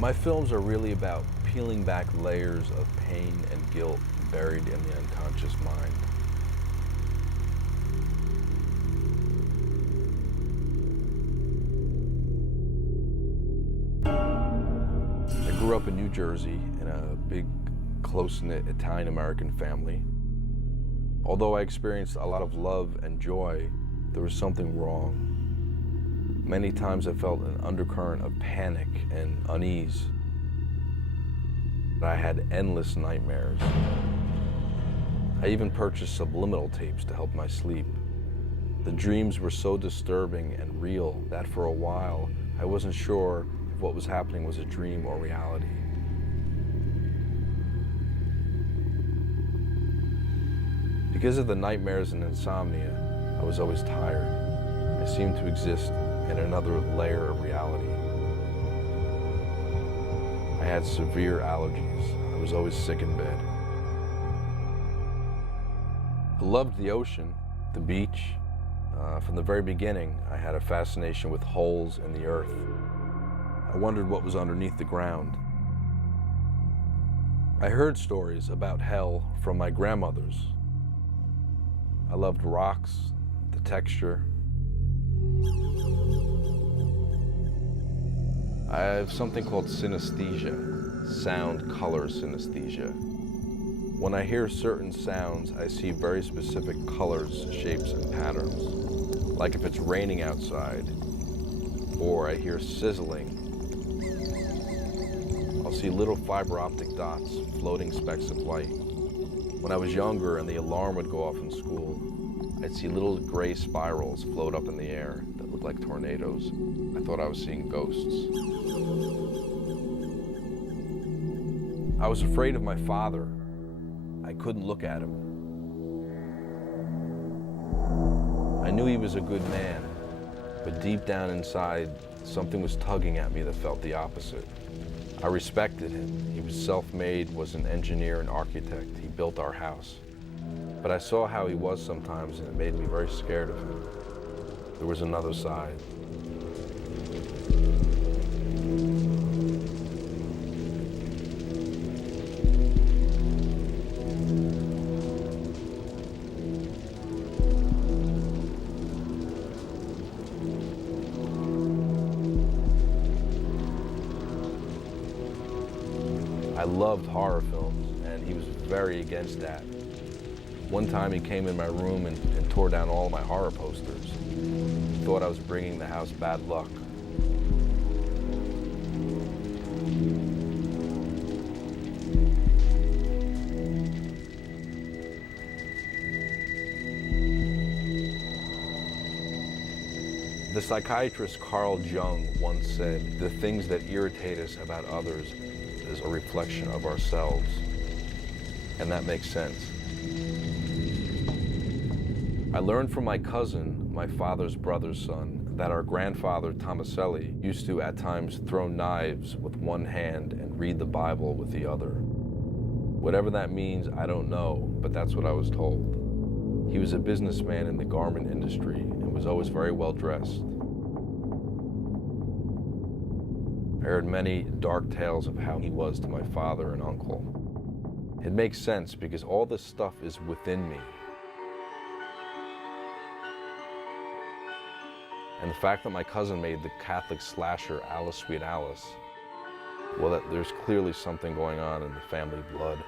My films are really about peeling back layers of pain and guilt buried in the unconscious mind. I grew up in New Jersey in a big, close-knit Italian-American family. Although I experienced a lot of love and joy, there was something wrong. Many times I felt an undercurrent of panic and unease. I had endless nightmares. I even purchased subliminal tapes to help my sleep. The dreams were so disturbing and real that for a while I wasn't sure if what was happening was a dream or reality. Because of the nightmares and insomnia, I was always tired. I seemed to exist in another layer of reality. I had severe allergies. I was always sick in bed. I loved the ocean, the beach. From the very beginning, I had a fascination with holes in the earth. I wondered what was underneath the ground. I heard stories about hell from my grandmothers. I loved rocks, the texture. I have something called synesthesia, sound color synesthesia. When I hear certain sounds, I see very specific colors, shapes, and patterns. Like if it's raining outside, or I hear sizzling, I'll see little fiber optic dots, floating specks of light. When I was younger and the alarm would go off in school, I'd see little gray spirals float up in the air that looked like tornadoes. I thought I was seeing ghosts. I was afraid of my father. I couldn't look at him. I knew he was a good man, but deep down inside, something was tugging at me that felt the opposite. I respected him. He was self-made, was an engineer and architect. He built our house. But I saw how he was sometimes, and it made me very scared of him. There was another side. I loved horror films, and he was very against that. One time he came in my room and tore down all my horror posters. He thought I was bringing the house bad luck. The psychiatrist Carl Jung once said, "The things that irritate us about others is a reflection of ourselves." And that makes sense. I learned from my cousin, my father's brother's son, that our grandfather Tomaselli used to at times throw knives with one hand and read the Bible with the other. Whatever that means, I don't know, but that's what I was told. He was a businessman in the garment industry and was always very well dressed. I heard many dark tales of how he was to my father and uncle. It makes sense because all this stuff is within me. And the fact that my cousin made the Catholic slasher Alice Sweet Alice, well, there's clearly something going on in the family blood.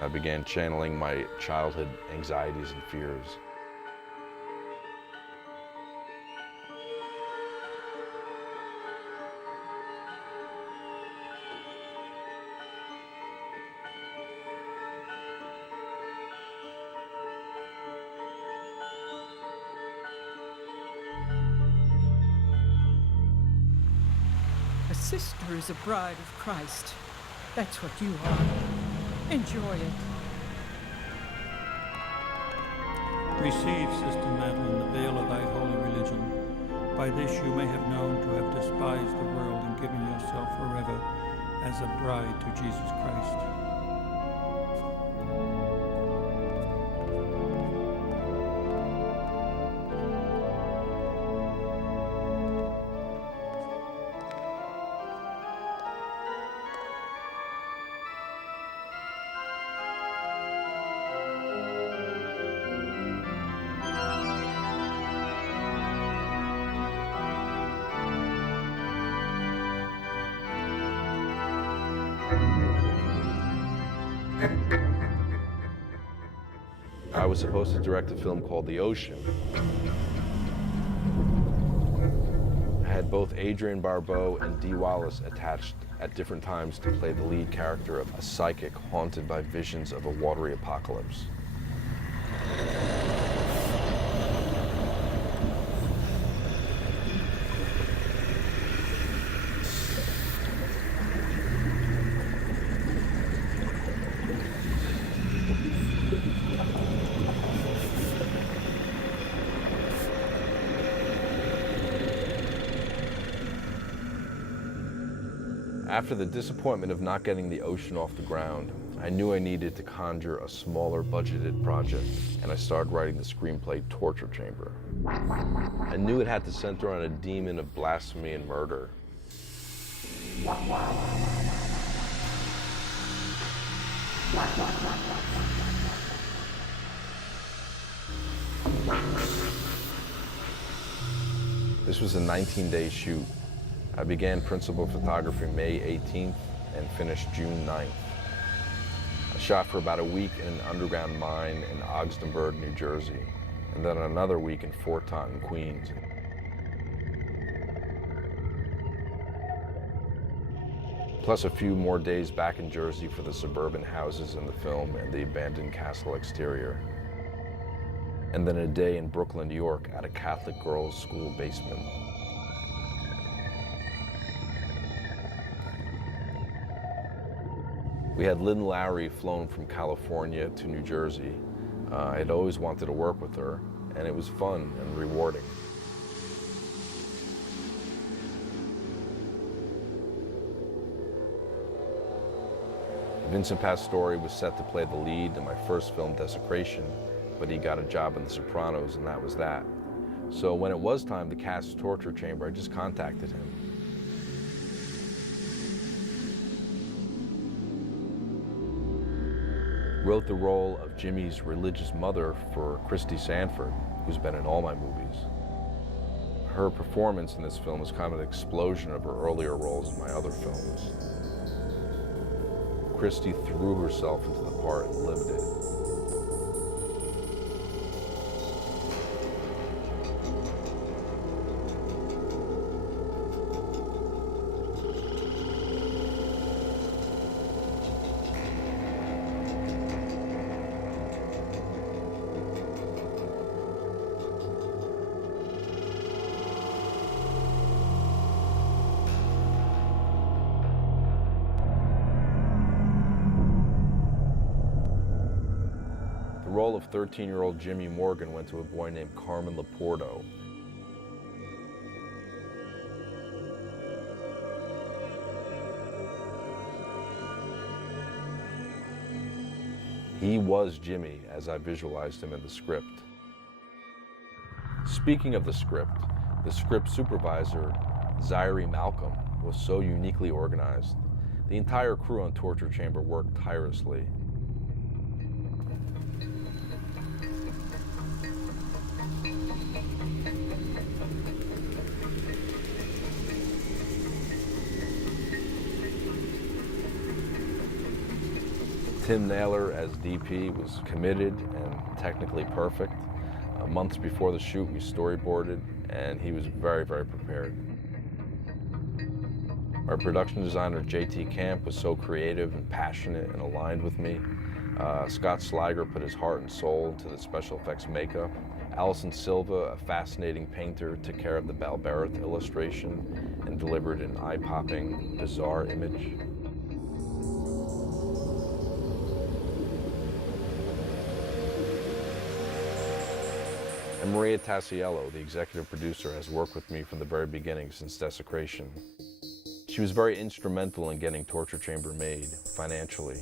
I began channeling my childhood anxieties and fears. A sister is a bride of Christ. That's what you are. Enjoy it. Receive, Sister Madeline, the veil of thy holy religion. By this you may have known to have despised the world and given yourself forever as a bride to Jesus Christ. I was supposed to direct a film called The Ocean. I had both Adrienne Barbeau and Dee Wallace attached at different times to play the lead character of a psychic haunted by visions of a watery apocalypse. After the disappointment of not getting The Ocean off the ground, I knew I needed to conjure a smaller budgeted project, and I started writing the screenplay Torture Chamber. I knew it had to center on a demon of blasphemy and murder. This was a 19-day shoot. I began principal photography May 18th and finished June 9th. I shot for about a week in an underground mine in Ogdenburg, New Jersey, and then another week in Fort Taunton, Queens. Plus a few more days back in Jersey for the suburban houses in the film and the abandoned castle exterior. And then a day in Brooklyn, New York at a Catholic girls' school basement. We had Lynn Lowry flown from California to New Jersey. I had always wanted to work with her, and it was fun and rewarding. Vincent Pastore was set to play the lead in my first film, Desecration, but he got a job in The Sopranos, and that was that. So when it was time to cast Torture Chamber, I just contacted him. Wrote the role of Jimmy's religious mother for Christy Sanford, who's been in all my movies. Her performance in this film is kind of an explosion of her earlier roles in my other films. Christy threw herself into the part and lived it. The role of 13-year-old Jimmy Morgan went to a boy named Carmen Laporto. He was Jimmy as I visualized him in the script. Speaking of the script supervisor, Zaire Malcolm, was so uniquely organized. The entire crew on Torture Chamber worked tirelessly. Tim Naylor as DP was committed and technically perfect. Months before the shoot, we storyboarded, and he was very, very prepared. Our production designer, JT Camp, was so creative and passionate and aligned with me. Scott Slager put his heart and soul into the special effects makeup. Alison Silva, a fascinating painter, took care of the Balberith illustration and delivered an eye-popping, bizarre image. And Maria Tassiello, the executive producer, has worked with me from the very beginning since Desecration. She was very instrumental in getting Torture Chamber made financially.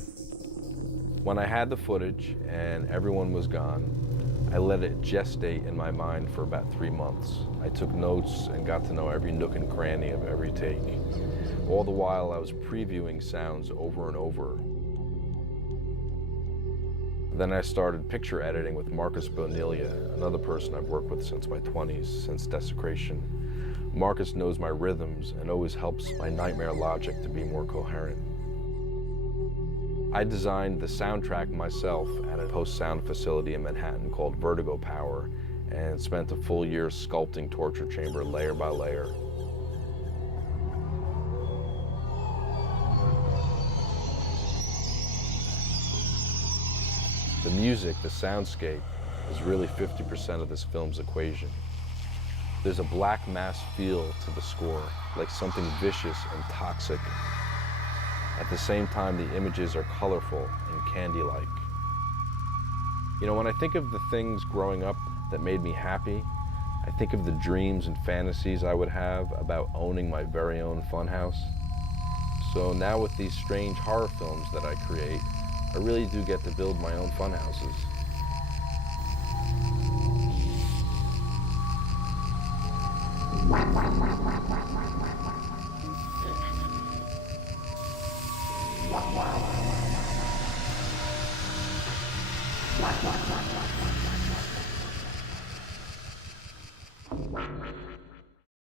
When I had the footage and everyone was gone, I let it gestate in my mind for about 3 months. I took notes and got to know every nook and cranny of every take. All the while I was previewing sounds over and over. Then I started picture editing with Marcus Bonilla, another person I've worked with since my 20s, since Desecration. Marcus knows my rhythms and always helps my nightmare logic to be more coherent. I designed the soundtrack myself at a post-sound facility in Manhattan called Vertigo Power, and spent a full year sculpting Torture Chamber layer by layer. The music, the soundscape, is really 50% of this film's equation. There's a black mass feel to the score, like something vicious and toxic. At the same time, the images are colorful and candy-like. You know, when I think of the things growing up that made me happy, I think of the dreams and fantasies I would have about owning my very own funhouse. So now with these strange horror films that I create, I really do get to build my own funhouses.